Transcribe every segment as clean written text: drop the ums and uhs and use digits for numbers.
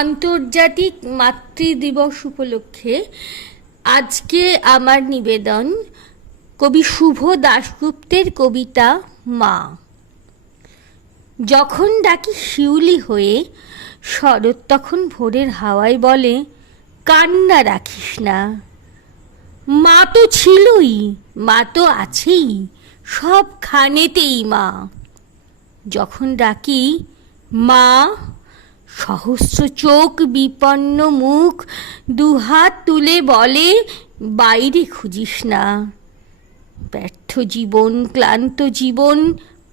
আন্তর্জাতিক মাতৃদিবস উপলক্ষে আজকে আমার নিবেদন কবি শুভ দাশগুপ্তের কবিতা মা। যখন ডাকি শিউলি হয়ে শরৎ তখন ভোরের হাওয়ায় বলে, কান্না রাখিস না, মা তো ছিলই, মা তো আছেই, সব খানেতেই মা। যখন ডাকি মা, সহস্র চোখ বিপন্ন মুখ দুহাত তুলে বলে, বাইরে খুঁজিস না। ব্যর্থ জীবন, ক্লান্ত জীবন,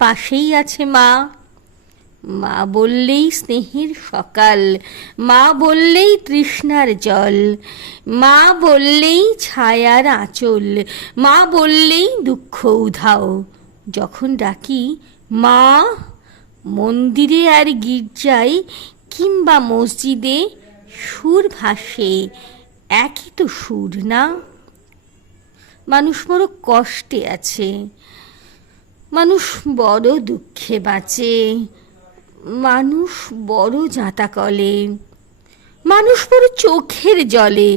পাশেই আছে মা। মা বললেই স্নেহের সকাল, মা বললেই তৃষ্ণার জল, মা বললেই ছায়ার আঁচল, মা বললেই দুঃখ উধাও। যখন ডাকি মা, মন্দিরে আর গির্জায় কিংবা মসজিদে সুর ভাসে, একই তো সুর না? মানুষ বড় কষ্টে আছে, মানুষ বড় দুঃখে বাঁচে, মানুষ বড় যাতা কলে, মানুষ বড় চোখের জলে,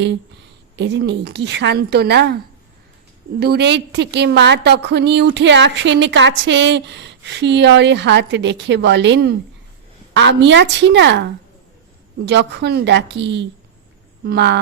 এর নেই কি সান্ত্বনা? দূরের থেকে মা তখনই উঠে আসেন কাছে, শিয়রে হাত রেখে বলেন, আমি আছি না? যখন ডাকি মা।